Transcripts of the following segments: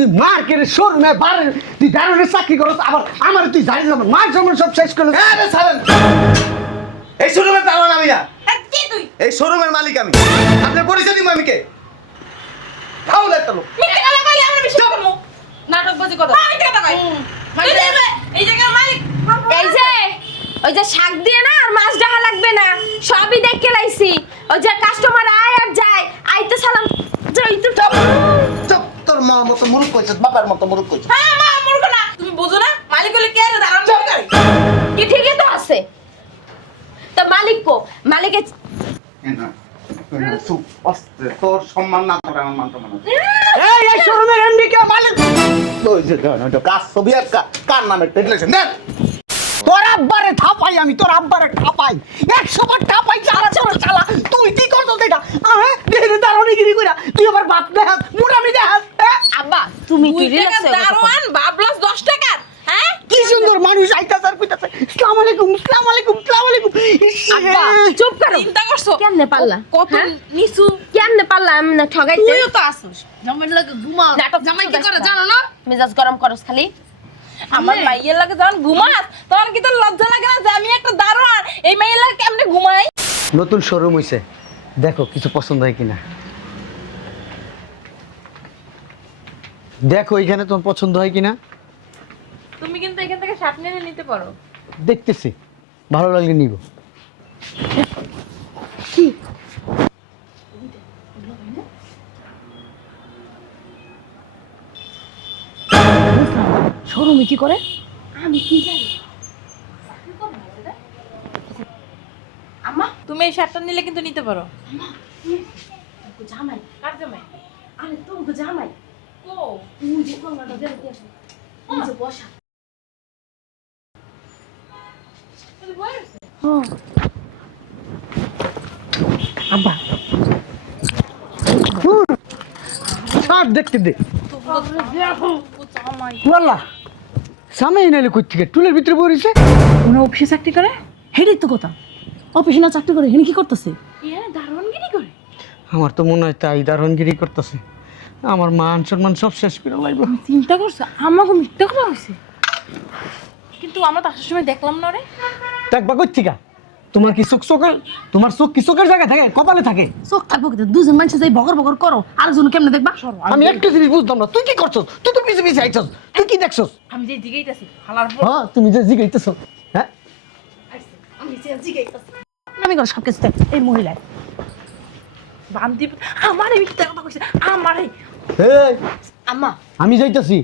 তুই মার্কেটের শোরুমে বারে তুই দারুণের চাকরি করছ আবার আমার তুই জানিস না মার জমন সব শেষ করলি। এই শোরুমের দারোয়ান আমি না, কে তুই? এই শোরুমের মালিক আমি। আপনার পরিচয় দিব আমি কে? ফাউল একটা লোক। মিথ্যা কথা কইলে আমরা বিশ্বাস করব। নাটক বাজি কথা। আমি কথা কই। এই জায়গার মালিক। এই যে ওই যে শাক দিয়ে না আর মাছ ডাহা লাগবে না, সবই দেখে লাইছি। ওই যে কাস্টমার আয় আর যায়, আইতে সালাম যাই তো। চুপ, তোর মার মতো মুরুখ কইছিস, বাবার মতো মুরুখ কইছিস। হ্যাঁ মা মূর্খ না। তুমি বুঝো না মালিক হলে কে দাঁড়ান করে? কি ঠিকই তো আছে। তো মালিক কো মালিকের চুপ, অস্তে, তোর সম্মান না করে আমার মান সম্মান আছে। এই শোরুমের এমডি কে মালিক? ওই যে দেন, ওই যে কাজ ছবি আর কার নামে টেলিভিশন দেন। তোর আব্বারে থাপাই আমি, তোর আব্বারে থাপাই 100 বার থাপাই চালা চলে চালা। তুই কি করছিস এটা? হ্যাঁ দেরে দারুণিগিরি কইরা তুই আবার বাপ দেখাস মুরামি দেখাস। আব্বা তুমি কি 2 টাকা দারোয়ান বাবলাস 10 টাকা। হ্যাঁ? কি সুন্দর মানুষ আইতাছে আর কইতাছে আসসালামু আলাইকুম আসসালামু আলাইকুম আসসালামু আলাইকুম। আব্বা চুপ করো। চিন্তা করছো? কেমনে পারলা? কত হ্যাঁ? নিচু। কেমনে পারলা আমি না ঠগাইতে? তুইও তো আসছিস। জামাইয়ের লাগে ঘুমাও। নাটক জামাই কি করছিস করে না? জানো না? মেজাজ গরম করস খালি। আমার মাইয়ের লাগে যখন ঘুমাস তখন কি তোর লজ্জা লাগে না যে আমি একটা দারোয়ান এই মাইয়ের লাগে কেমনে ঘুমাই? নতুন শোরুম হইছে, দেখো কিছু পছন্দ হয় কিনা। দেখো এখানে তোমার পছন্দ হয় কিনা। তুমি কিন্তু এখান থেকে শার্ট নিয়ে নিতে পারো। দেখতেছি ভালো লাগলে নিব। শোরুমে কি করে আমি কি জানি। আম্মা তুমি এই শার্টটা নিলে কিন্তু নিতে পারো। তোকে জামাই কার জামাই? আরে তোকে জামাই কো তুই যে কোনটা দেন দেখো তুই যে বসা। তুমি বয়স আব্বা ছাড় দেখতে দে। জামাই ওয়াল্লা সামনে এনে কই থেকে টুলের ভিতরে পড়িছে। কোনো অফিসে চাকরি করে হেডেই তো কথা। অফিসে না চাকরি করে হেনে কি করতেছে? এখানে দারোয়ানগিরি করে। আমার তো মনে হয় তাই দারুণগিরি করতেছে। আমার মান সম্মান সব শেষ করে লাগবে। চিন্তা করছো আমাকে মিথ্যা কথা হয়েছে? কিন্তু আমরা তো আসার সময় দেখলাম না রে। দেখবা কই থেকে তোমার কি চোখ চোখের তোমার চোখ কি চোখের জায়গায় থাকে কপালে থাকে? চোখ থাকবো কিন্তু দুজন মানুষ যাই বগর বগর করো আরেকজন কেমনে দেখবা? আমি একটা জিনিস বুঝতাম না, তুই কি করছস? তুই তো পিছে পিছে আইছস, তুই কি দেখছস? আমি যে জিগাইতাছি হালার পর হ্যাঁ তুমি যে জিগাইতেছ, হ্যাঁ আমি যে জিগাইতাছি আমি করো সব কিছু দেখ এই মহিলায় বান্তি আমারে মিথ্যা কথা কইছে আমারে। এই আম্মা আমি যাইতাছি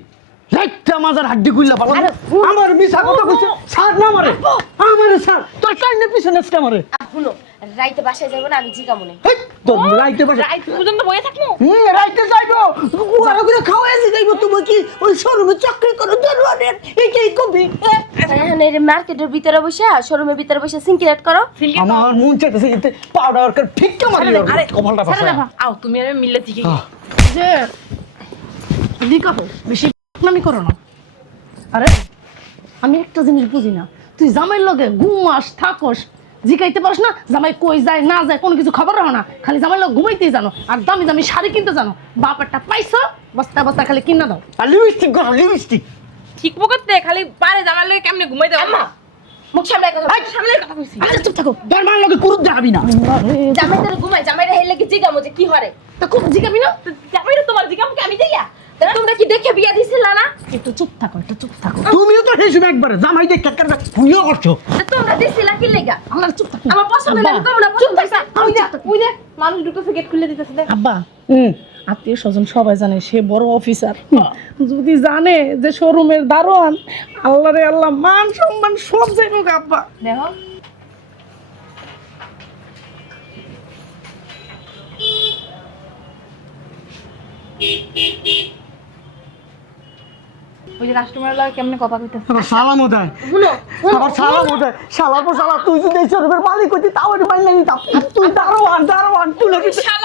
লাইটটা মাজার হাড্ডি খুললা পালাম। আরে, আমার মিছা কথা কইছে, ছাড় না মারে আমারে ছাড়, তোর টাইনে পিছনে আজকে মারে। শুনো রাইতে বাসায় যাবো না আমি জিগা মনে। হেই তো রাইতে বসে রাত পর্যন্ত বয়ে থাকবো। রাইতে যাইবো কুয়ারা করে খাওয়াই যাইবো। তুমি কি ওই শোরুমে চাকরি করো দরবারের এইটাই কবি? এখন এই মার্কেটের ভিতরে বসে শোরুমের ভিতরে বসে সিনক্রেট করো। আমার মন চাইতেছে এতে পাউডার করে ঠিক মারি আরে, কপালটা ছেড়ে ফাঁসা। দাও। আও তুমি আর আমি মিলে জিগাই। যে দিকা হোক বেশি আমি করো না। আরে আমি একটা জিনিস বুঝি না, তুই জামাইয়ের লগে ঘুমাস থাকস জিকাইতে পারস না? জামাই কই যায় না যায় কোনো কিছু খবর রাখো না, খালি জামাইয়ের লগে ঘুমাইতেই জানো আর দামি দামি শাড়ি কিনতে জানো। বাপারটা পাইছো বস্তা বস্তা খালি কিনা দাও। আর লিপস্টিক করো লিপস্টিক। ঠিক পকতে খালি পারে জামার লাগে কেমনে ঘুমাই দাও। আম্মা মুখ সামনে কথা বল। সামনে কথা কইছি। আরে চুপ থাকো। তোর মান লগে কুরুত দেখাবি না। জামাই তোর ঘুমাই জামাইরা হেলে কি জিগা মজে কি হরে? তা খুব জিগাবি না? জামাইরা তোমার জিগামকে আমি দেইয়া। তা তোমরা কি দেখে বিয়া দিছিলা না? একটু চুপ থাকো একটু চুপ থাকো। তুমিও তো সেই সময় একবারে জামাই দেখ কাকার ভুইও করছো। তা তোমরা দিছিলা কি লাগা? আল্লাহ চুপ থাকো। আমার পছন্দ না, আমি কম না, চুপ পছন্দ থাক। হইছে। ওই দেখ ওই দেখ মানুষ ঢুকতেছে গেট খুলে দিতেছে দেখ। আব্বা আত্মীয় স্বজন সবাই জানে সে বড় অফিসার। যদি জানে যে শোরুমের দারোয়ান, আল্লাহ রে আল্লাহ মান সম্মান সব যাইব গো আব্বা। দেখো ওই যে কাস্টমার লাগে কেমনে কথা কইতেছে। আবার সালামও দেয়, শুনো আবার সালামও দেয়। শালা পো শালা, তুই যদি এই শোরুমের মালিক হইতি তাও এটা মাইনে নিতাম। তুই দারোয়ান দারোয়ান তুলে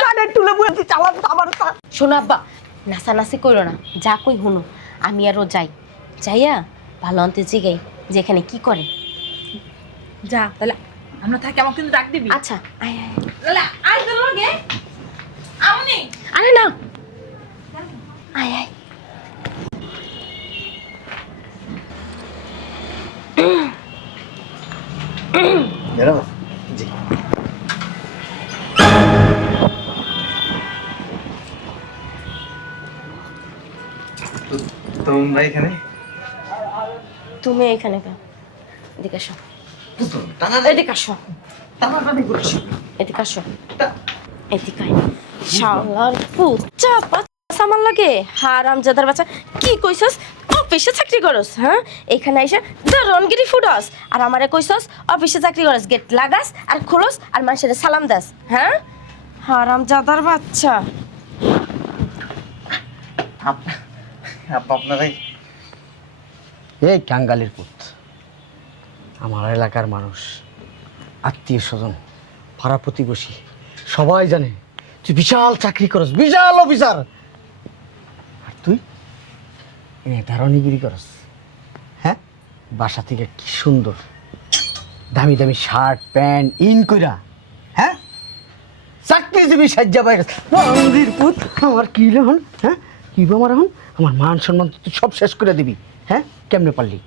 কানের তুলে বুঝেছি চালাত আবার শোনো আব্বা নাচানাচি করো না, যা কই হুনো আমি আরও যাই যাইয়া ভালো অন্তে জিগাই যেখানে কি করে। যা তাহলে আমরা থাকি আমাকে কিন্তু ডাক দিবি। আচ্ছা আয় আয় তাহলে আয় তোর লগে আমনি আরে না আয় আয় তোমরা এখানে তুমি এখানে কেন? এদিকে আসো, টানা এদিকে আসো, টানাটানি করছো এদিকে আসো, এদিকে আয়। শালার পুচ্চা বাচ্চা আমার লাগে হারামজাদার বাচ্চা। কি কইছস অফিসে চাকরি করস? হ্যাঁ, এখানে আইসা রনগিরি ফুডস আর আমারে কইছস অফিসে চাকরি করস, গেট লাগাস আর খুলস আর মানুষের সালাম দাস। হ্যাঁ, হারামজাদার বাচ্চা। আপনারাই এই কাঙ্গালির পুত, আমার এলাকার মানুষ, আত্মীয় স্বজন, পাড়া প্রতিবেশী সবাই জানে তুই বিশাল চাকরি করস, বিশাল অফিসার। আর তুই দারণিগিরি করস। হ্যাঁ, বাসা থেকে কি সুন্দর দামি দামি শার্ট প্যান্ট ইন কইরা, হ্যাঁ, চাকরিজীবী সাজ্জা বাইরে মন্দির পুত। আমার কি হন? হ্যাঁ, কি আমার এখন আমার মান সম্মান তুই সব শেষ করে দিবি। হ্যাঁ, কেমনে পারলি,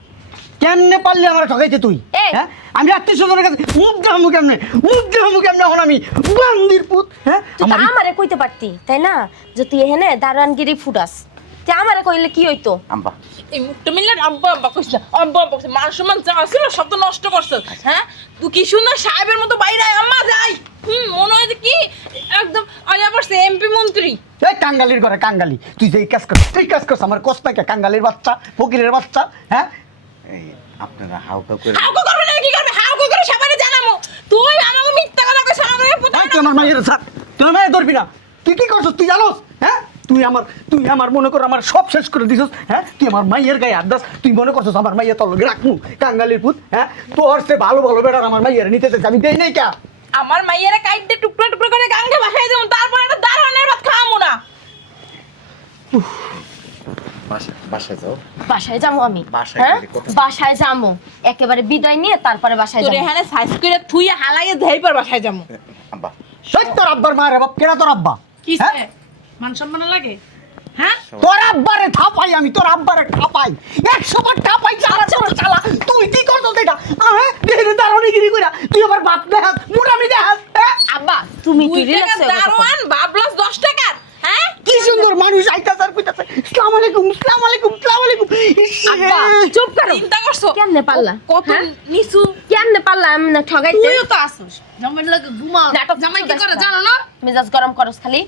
কেমনে পারলি আমার ঠকাইতে তুই? এই! হ্যাঁ, আমি আত্মীয় স্বজনের কাছে মুখ দেখামু কেমনে, মুখ দেখামু কেমনে এখন আমি বান্দির পুত? হ্যাঁ, তুই তো আমারে কইতে পারতি তাই না, যে তুই এখানে দারোয়ানগিরি ফুডাস। তুই আমারে কইলে কি হইতো? আম্বা এই মুখটা মিললে আব্বা আব্বা কইছ না, আব্বা আব্বা কইছ, মান সম্মান যা ছিল সব তো নষ্ট করছস। হ্যাঁ, তুই কি সুন্দর সাহেবের মতো বাইরে আয়, আম্মা যাই। মনে হয় যে কি একদম আয়া পড়ছে এমপি মন্ত্রী। এই কাঙ্গালির ঘরে কাঙ্গালি, তুই যে এই কাজ কর, তুই কাজ করছ আমার কষ্ট কে? কাঙ্গালির বাচ্চা, ফকিরের বাচ্চা। হ্যাঁ, এই আপনারা হাউকা করে হাউকো করবে না, কি করবে? হাউকো করে সবারে জানামো তুই আমাকে মিথ্যা কথা কইছ, আমাকে এই তুই আমার মায়ের সাথ, তুই আমার মায়ের ধরবি না। তুই কি করছিস তুই জানোস? হ্যাঁ, তুই আমার মনে কর আমার সব শেষ করে দিছিস। হ্যাঁ, তুই আমার মাইয়ের গায়ে হাত দাস, তুই মনে করছিস আমার মাইয়া তোর লগে রাখমু? কাঙ্গালির পুত, হ্যাঁ, তোর সে ভালো ভালো বেড়ার আমার মাইয়ের নিতে চাইছে, আমি দেই নাই কা? আমার মাইয়ারে কাইটে টুকরো টুকরো করে গাঙ্গে বাসায় দেবো, তারপর একটা দারোয়ানের ভাত খাওয়ামো না। বাসায় যাও। বাসায় যাবো আমি। বাসায় হ্যাঁ, গেলে কোথায়? বাসায় যাবো একেবারে বিদায় নিয়ে তারপরে বাসায় তোর যাবো। এখানে সাইজ করে থুই হালাইয়ে দেইবার বাসায় যাবো। আব্বা সত্য তোর আব্বার মায়ের বাপ কেনা তোর আব্বা? কিসে হ্যাঁ? মান সম্মান লাগে? হ্যাঁ, তোর আব্বারে থাপাই আমি, তোর আব্বারে থাপাই 100 বার থাপাই, চালা চালা চালা। তুই কি করছিস এটা? হ্যাঁ, দেখে দারণিগিরি কইরা তুই আবার বাপ দেখাস, মুরামি দেখাস। হ্যাঁ, আব্বা তুমি তুই রিল্যাক্স টাকা দারোয়ান বাবলাস 10 টাকার। হ্যাঁ, কি সুন্দর মানুষ আইতাছে আর কইতাছে আসসালামু আলাইকুম, আসসালামু আলাইকুম, আসসালামু আলাইকুম। ইস, আব্বা চুপ করো। চিন্তা করছো কেমনে পারলা? কত হ্যাঁ? নিচু? কেমনে পারলা আমি না ঠগাইতে? তুইও তো আসছিস জামাইয়ের লাগে ঘুমাও। নাটক জামাই কি শুরু করে করছ জানো না? মেজাজ গরম করস খালি।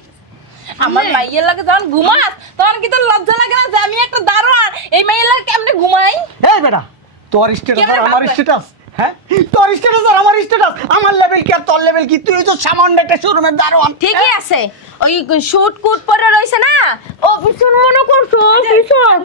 আমার মাইয়ের লাগে যখন ঘুমাস তখন কি তোর লজ্জা লাগে না যে আমি একটা দারোয়ান, এই মাইয়ের লাগে কেমনে ঘুমাই? এই বেটা, তোর স্ট্যাটাস আর কেমনে আমার ভাববে? স্ট্যাটাস, হ্যাঁ, তোর স্ট্যাটাস আর আমার স্ট্যাটাস, আমার লেভেল কি আর তোর লেভেল কি? তুই তো সামান্য একটা শোরুমের দারোয়ান। ঠিকই আছে, ওই শুট কুট পরে রইছে না, ও ভীষণ মনে করছো ভীষণ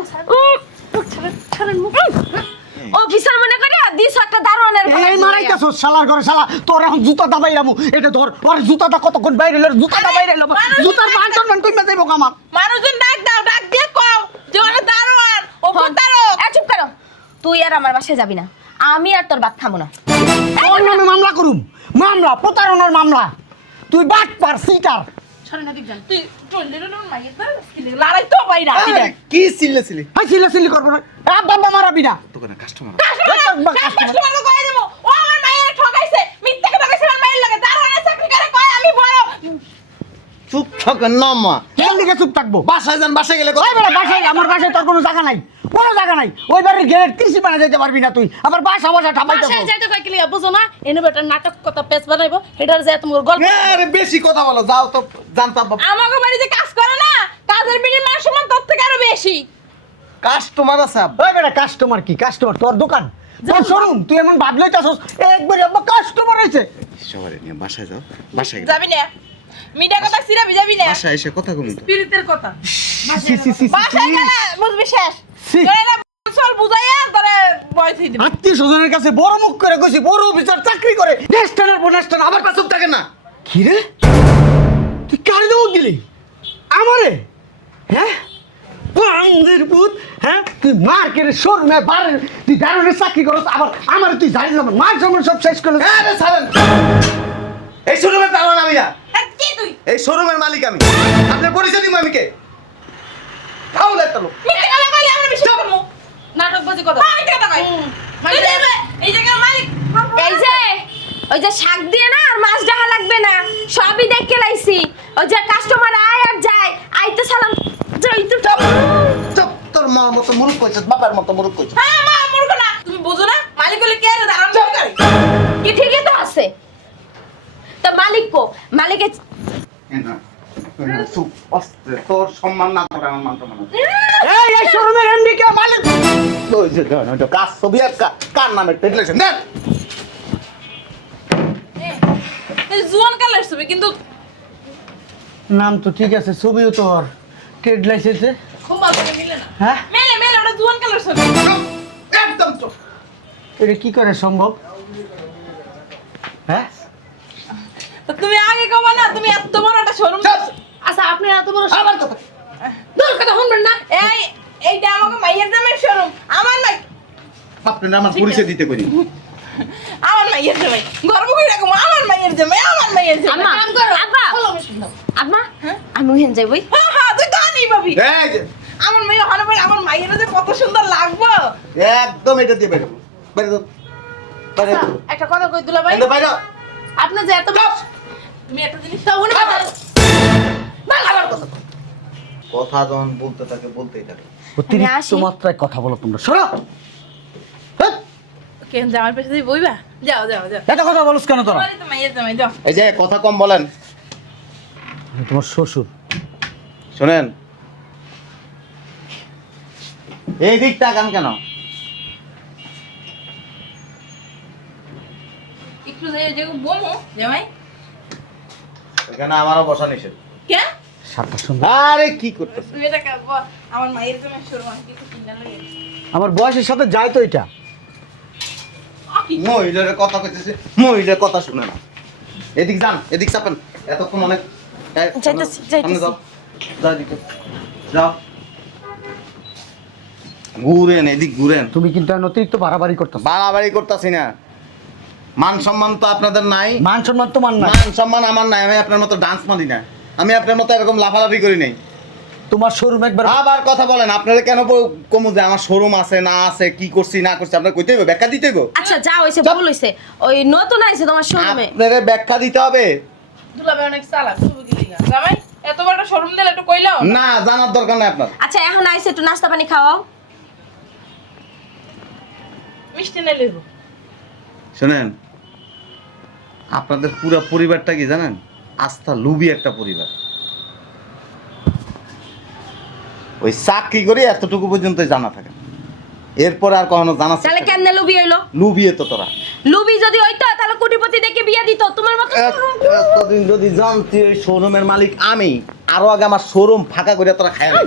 অফিসার মনে করে দিস একটা দারোয়ানের এই মারাইতাছ শালার ঘরে শালা, তোর এখন জুতা দাবাইরামু। এটা ধর, ওর জুতাটা কতক্ষণ বাইরে এলো, জুতাটা বাইরে এলো, জুতার মান সম্মান কইমা যাইব আমার। মানুষজন ডাক দাও, ডাক দিয়ে কও যে ওরা দারোয়ান, ও প্রতারক। চুপ করো, তুই আর আমার বাসায় যাবি না, আমি আর তোর ভাত খাবো না। তোর নামে মামলা করুম, মামলা, প্রতারণার মামলা। তুই বাট পার সিটার। সরেন এদিক যান। তুই চললে না মাইয়ের তো লড়াই তো পাই না। কি চিল্লাছিলি? হাই সিল্লি করবো না, আব্বা আব্বা মারাবি না। দোকানে কাস্টমার কাস্টমার তো কই দেবো, ও আমার মাইয়ের ঠকাইছে, মিথ্যা কথা কইছে আমার মাইয়ের লাগে, দারোয়ানের চাকরি করে কয় আমি বড়। চুপ থাকেন না মা। কেন দিকে চুপ থাকবো? বাসায় যান, বাসায় গেলে ওই বেটা বাসায়, আমার বাসায় তোর কোনো জায়গা নাই, কোনো জায়গা নাই। ওই বাড়ির গেটের কৃষি বানা যেতে পারবি না তুই, আবার বাসা বাসা ঠাপাইতে বাসায় যাইতে কয় কি লিগা বুঝো না? এনে বেটা নাটক কথা পেছ বানাইবো, এটার যে তোমার গল্প। আরে বেশি কথা বলো, যাও তো জানতাম। আমাকে বাড়িতে কাজ করে না, কাজের বিনিময়ে মান সম্মান তোর থেকে আরো বেশি। কাস্টমার আছে আব্বা। ওই বেটা কাস্টমার কি? কাস্টমার তোর দোকান, তোর শোরুম, তুই এমন ভাবলেই চাস একবার আব্বা কাস্টমার হয়েছে। শহরে নিয়ে বাসায় যাও, বাসায় গেলে যাবি না মিডা কথা সিরাবি, যাবি না বাসায় এসে কথা কমতো। স্পিরিটের কথা। সি, সি, সি, বাসায় সি। গেলে বুঝবি শেষ। সি। তোরা না চল বুঝাইয়া তোরে বয়স হই দিবি। আত্মীয় স্বজনের কাছে বড় মুখ করে কইছি, বড় অফিসার চাকরি করে, নেস্টানের পর নেস্টান, আবার আবার চুপ থাকেন না। কি রে, তুই কার দৌড় দিলি আমারে? হ্যাঁ, বান্দির পুত, হ্যাঁ, তুই মার্কেটের শোরুমে বারের তুই দারুণের চাকরি করছ, আবার আমার তুই জানিস না মার জমন সব শেষ করলো। আরে ছাড়েন, এই শোরুমের দারোয়ান আমি না, আর কি তুই এই শোরুমের মালিক আমি। আপনার পরিচয় দিব আমি কে? তাহলে একটা লোক মিথ্যা কথা কইলে আমরা বিশ্বাস করব? নাটক বাজি কথা। মিথ্যা কথা কই। এই জায়গার মালিক এই যে ওই যে শাক দিয়ে না আর মাছ ডাহা লাগবে না, সবই দেখে লাইছি। ওই যে কাস্টমার আয় আর যায়, আইতে সালাম যাইতে চুপ, তোর মার মতো মুরুখ কইছিস, বাবার মতো মুরুখ কইছিস। হ্যাঁ মা মূর্খ না তুমি বুঝো না মালিক হলে কে রে ধারণ করে কি ঠিকই তো আছে। তা মালিক কো মালিকে চুপ, আস্তে, তোর সম্মান না করে আমার মান সম্মান আছে। এই শোরুমের এমডি কে মালিক? ওই যে দেন, ওইটা কাজ ছবি আর কার নামে টেডলেশন দেন। এই জুয়ান কালার ছবি কিন্তু নাম তো ঠিক আছে, ছবিও তো আর ট্রেড লাইসেন্সে। খুব ভালো মিলে না হ্যাঁ, মেলে মেলে ওটা জুয়ান কালার ছবি একদম চুপ। এটা কি করে সম্ভব? হ্যাঁ, তো তুমি আগে কবা না তুমি এত বড় একটা শোরুম চুপ। আচ্ছা আপনি এত বড় আমার কথা। দূর কথা শুনবেন না। এই এইটা আমাকে মাইয়ের দামের শোরুম আমার নাই আপনারা আমার পরিচয় দিতে করি। আমার মাইয়ের জামাই গর্ব করে রাখো আমার মাইয়ের জামাই আমার মাইয়ের জামাই আম্মা আব্বা চলো মেশিন দাও। আম্মা আমি ওখানে যাইবই। হ্যাঁ হ্যাঁ তুই তো আনি পাবি এই যে, আমার মেয়ে ওখানে বলে আমার মাইয়ের যে কত সুন্দর লাগবো একদম এটা দিয়ে বেরো। বেরো। বেরো। আচ্ছা, একটা কথা কই দুলা ভাই, এনে বাইরো। আপনি যে এত তুমি একটা জিনিস তা উনি আমার কথা। কথা যখন বলতে থাকে বলতেই থাকে। অতিরিক্ত আসি। মাত্রায় কথা বলো তোমরা, সরো। হ্যাঁ, কেন জামাই পেছনে দিয়ে বইবা যাও যাও যাও এত কথা বলছ কেন তোরা? তোমারই তো মাইয়ের জামাই যাও এই যে কথা কম বলেন। আমি তোমার শ্বশুর। শোনেন, এই দিকটা গান কেন? একটু যাই যে বমো জামাই এখানে আমারও বসা নিষেধ। কে সাতটা শুনবে। আরে কি করতেছ? তুই এটা কাটবো আমার মাইয়ের জামাই শোরুম আমি কিছু কিনা লাগে আমার বয়সের সাথে যায় তো এটা। মহিলার কথা কইতেছে, মহিলার কথা শুনে না। এদিক যান, এদিক চাপেন। এতক্ষণ অনেক যাইতাছি, সামনে যাও। যাও এদিকে। যাও। ঘুরেন, এদিক ঘুরেন। তুমি কিন্তু এখন অতিরিক্ত বাড়াবাড়ি করতেছ। বাড়াবাড়ি করতেছি না। মান সম্মান তো আপনাদের নাই। মান সম্মান তোমার না, মান সম্মান আমার নাই। আমি আপনার মতো ডান্স মারি না। আমি আপনার মতো এরকম লাফালাফি করি নাই। তোমার শোরুম একবার। আবার কথা বলেন, আপনারা কেন কমু যে আমার শোরুম আছে না আছে, কি করছি না করছি, আপনার কইতে হইব, ব্যাখ্যা দিতে হইব। আচ্ছা যা হইছে ভুল হইছে। ওই নতুন আইছে তোমার শোরুমে। আপনারা ব্যাখ্যা দিতে হবে। দুলা ভাই অনেক চালাক ছবি কি লিগা জামাই এত বড় শোরুম দিলে একটু কইলাও না, জানার দরকার নাই আপনার। আচ্ছা এখন আইছে একটু নাস্তা পানি খাওয়াও। মিষ্টি নে লইব শুনেন, আপনাদের পুরো পরিবারটা কি জানেন? আস্থা লুবি একটা পরিবার। ওই চাকরি করে এতটুকু পর্যন্ত জানা থাকে, এরপর আর কখনো জানা তাহলে কেমনে লুবি হইলো? লুবিয়ে তো তোরা লুবি যদি হইতো তাহলে কোটিপতি দেখে বিয়ে দিত তোমার মতো। এতদিন যদি জানতি এই শোরুমের মালিক আমি, আরো আগে আমার শোরুম ফাঁকা করে তোরা খায় না।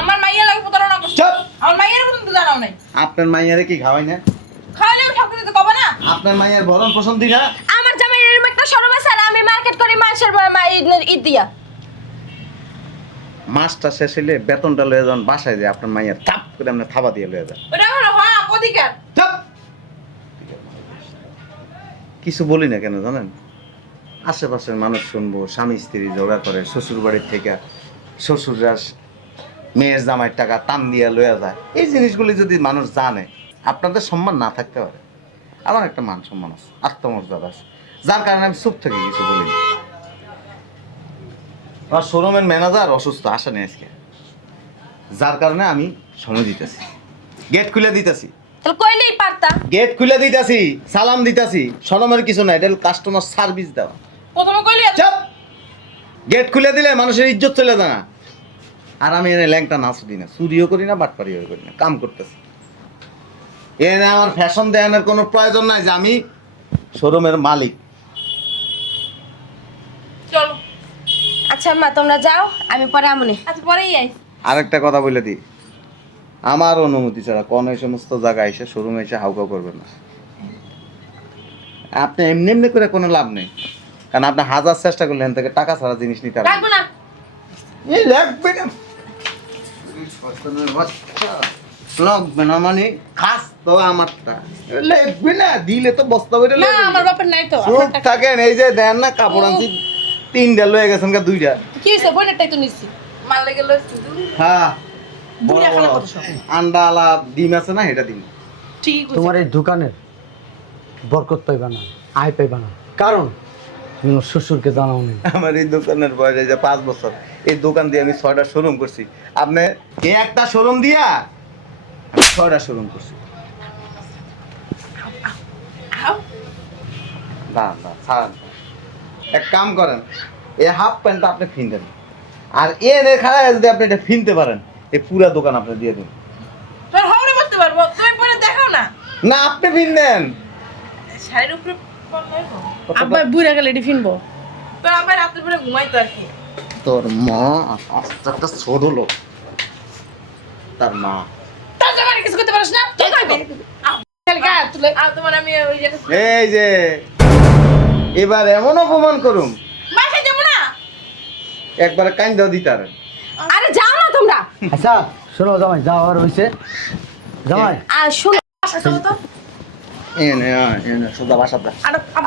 আমার মাইয়া লাগে প্রতারণা করছে চুপ! আমার মাইয়ের মতন তো জানাও নাই আপনার মাইয়ারে কি খাওয়াই না? খাইলে সব কিছু তো কবে না আপনার মাইয়ার ভরণ পোষণ দিই না? আমার জামাই এরকম একটা শোরুম আছে আর আমি মার্কেট করি মাসের ঈদ দিয়া। মাসটা শেষ হইলে বেতনটা লয়ে যান বাসায় যায়, আপনার মাইয়ার চাপ করে আপনি থাবা দিয়ে লয়ে যান। ওটা হলো হ্যাঁ অধিকার চুপ! কিছু বলি না কেন জানেন? আশেপাশের মানুষ শুনবো, স্বামী স্ত্রী ঝগড়া করে, শ্বশুর বাড়ির থেকে শ্বশুররা মেয়ের জামাইয়ের টাকা টান দিয়ে লয়ে যায়। এই জিনিসগুলি যদি মানুষ জানে, আপনাদের সম্মান না থাকতে পারে। আমার একটা মান সম্মান আছে, আত্মমর্যাদা আছে, যার কারণে আমি চুপ থেকে কিছু বলি না। আমার শোরুমের ম্যানেজার অসুস্থ, আসে না আজকে, যার কারণে আমি সময় দিতেছি, গেট খুলে দিতেছি, তাহলে কইলেই পারতা। গেট খুলে দিতেছি, সালাম দিতেছি। শরমের কিছু না, এটা কাস্টমার সার্ভিস দেওয়া। প্রথমে কইলি চাপ! গেট খুলে দিলে মানুষের ইজ্জত চলে যায় না। আর আমি এনে ল্যাংটা নাচ দিই না, চুরিও করি না, বাটপারিও করি না, কাম করতেছি। এনে আমার ফ্যাশন দেওয়ানোর কোনো প্রয়োজন নাই যে আমি শোরুমের মালিক। চলো আচ্ছা মা তোমরা যাও, আমি পরে আমুনি। আচ্ছা পরেই আইস আরেকটা কথা বলে দিই, আমার অনুমতি ছাড়া কোনো এই সমস্ত জায়গায় এসে শোরুমে এসে হাউকাউ করবেন না। আপনি এমনি এমনি করে কোনো লাভ নেই, কারণ আপনি হাজার চেষ্টা করলেন থেকে টাকা ছাড়া জিনিস নিতে পারবেন রাখবো না এই লাগবে না। লাগবে না মানে খাস তো আমারটা লাগবে না, দিলে তো বস্তা বইটা না আমার বাপের নাই তো। চুপ থাকেন। এই যে দেন না কাপড় আনছি, 3টা লয়ে গেছেন কা 2টা। কি হইছে বইনেরটাই তো নিছি। মাল লেগে লইছি হ্যাঁ, বড় দুইটা খানা বড় কত সব? আন্ডা আলা ডিম আছে না, এটা দিন। ঠিক হইছে। তোমার এই দোকানের বরকত পাইবা না, আয় পাইবা না, কারণ তুমি ওর শ্বশুরকে জানাও নেই। আমার এই দোকানের বয়স এই যে 5 বছর, এই দোকান দিয়ে আমি 6টা শোরুম করছি। আপনি এই একটা শোরুম দিয়া আমি 6টা শোরুম করছি। না না ছাড়েন। এক কাম করেন, এই হাফ প্যান্টটা আপনি ফিনতেন, আর এনে খায় যদি আপনি এটা ফিনতে পারেন, এই পুরা দোকান আপনি দিয়ে দিন। তোর হাওড়ে করতে পারবো, তুমি পরে দেখাও না। না আপনি ফিনদেন। শাড়ির উপরে পরলে হইবো। আব্বা বুইরা গেলে এটি ফিনবো। তোর আবার রাতের পরে ঘুমাইতো আর কি। তোর মা একটা ছোট লোক, তার মা। তার জামাই কিছু করতে পারিস না, তুই কইবো খালি গা তুলে। আর তোমার আমি ওই যে এই যে এবার এমন অপমান করুম, বাসায় যাবো না। একবারে কাইন্দাও দিতারেন। আরে যাও না তোমরা। আচ্ছা শোনো জামাই, যাওয়ার হয়েছে জামাই। আর শুনো, বাসায় চলো তো। এনে সোজা বাসাতে।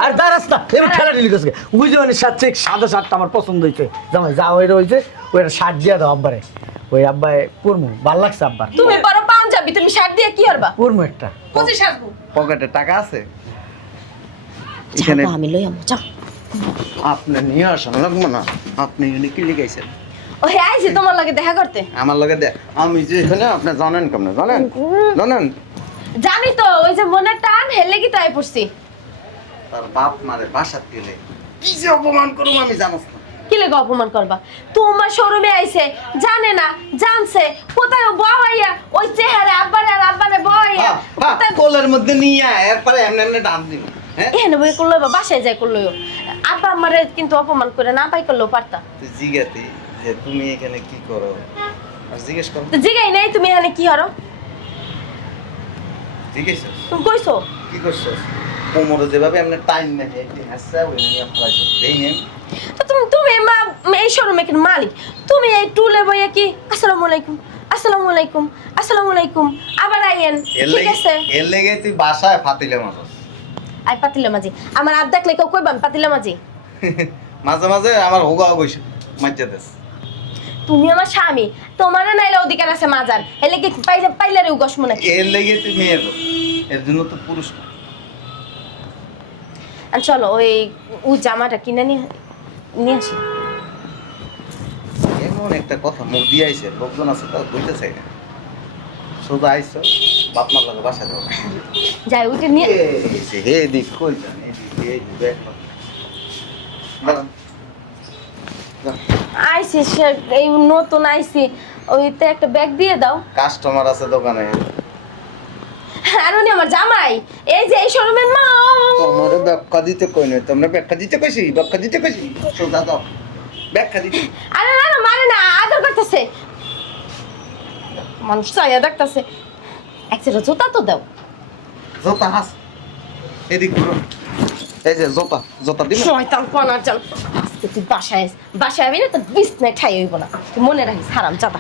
আর যা রাস্তা এবার ঠেলা ঠেলি করছে, ওই যে মানে সাত চেক সাদা শার্টটা আমার পছন্দ হয়েছে জামাই, যা ওইটা হয়েছে ওই শার্ট দিয়ে দাও আব্বারে, ওই আব্বাই পরমু, ভাল লাগছে আব্বার। তুমি পরো পাঞ্জাবি, তুমি শার্ট দিয়ে কি করবা? পরমু একটা। বুঝি সাজবো। পকেটে টাকা আছে এখানে? আমি লই আমু, যাও। আপনি নিয়ে আসেন লাগবো না। আপনি এখানে কি লিখাইছেন? ও হে আইছি তোমার লাগে দেখা করতে। আমার লগে আমি যে এখানে আপনি জানেন কেমনে, জানেন জানেন? জানি তো, ওই যে মনের টান হেলে কি তাই পড়ছি। তার বাপ মারে বাসাত গেলে কি যে অপমান করুম আমি জানোস না। কি লেগে অপমান করবা? তোমার শোরুমে আইছে, জানে না জানছে কোথায় বহাইয়া ওই চেহারা আব্বারে আর আব্বারে বহাইয়া কোথায় কোলের মধ্যে নিয়ে এরপরে এমনি এমনি ডান দিন। হ্যাঁ এখানে বই করলো বা বাসায় যাই করলো। আব্বা আমারে কিন্তু অপমান করে না পাই করলেও পারতা। তুই জিজ্ঞাতি যে তুমি এখানে কি করো, আর জিজ্ঞেস করো। তো জিগাই নাই তুমি এখানে কি হরো? জিজ্ঞেস তুমি কইছো কি করছো? কোমরে যেভাবে এমনি টাইম নেই একদিন আসছে ওই নিয়ে ফলাইছো দেই নেই। তো তুমি তুমি এই শোরুমে কি মালিক? তুমি এই টুলে বইয়া কি আসসালামু আলাইকুম আসসালামু আলাইকুম আসসালামু আলাইকুম আবার আইয়েন, ঠিক আছে? এর লেগে তুই বাসায় ফাতিলে মাছ আই পাতিলা মাঝি, আমার আব দেখলে কেউ কইবাম পাতিলা মাঝি। মাঝে মাঝে আমার হোগাও বইছে মাজ্জা দেশ। তুমি আমার স্বামী, তোমারও নাইলে অধিকার আছে মাজার, এলে কি পাইলে রে উগস মনে। এর লেগে তুই মেয়ের লোক, এর জন্য তো পুরুষ না। আর চলো ওই জামাটা কিনে নিয়ে আসি। এমন একটা কথা মুখ দিয়ে আইছে, লোকজন আছে তাও বলতে চাই না। সোজা আইছো বাপ মার লাগে বাসা দাও। যাই ওইটা নিয়ে হে দিক কই যান এই ব্যাগ আইসি এই নতুন আইসি, ওইতে একটা ব্যাগ দিয়ে দাও। কাস্টমার আছে দোকানে। আর উনি আমার জামাই, এই যে এই শোরুমের মা। তোমার ব্যাখ্যা দিতে কই নয়, তোমরা ব্যাখ্যা দিতে কইছি, ব্যাখ্যা দিতে কইছি। সোজা দাও ব্যাখ্যা দিতে। আরে না না মারে না, আদর করতেছে মানুষ, চাইয়া দেখতেছে। একটা জুতা তো দাও। জোতা হাস এদিক ঘুরো। এই যে জোতা জোতা দিন। শয়তান কোনার জান, আজকে তুই বাসায় আবি না তো বিছনায় ঠাই হইব না, তুই মনে রাখিস হারাম জাদা।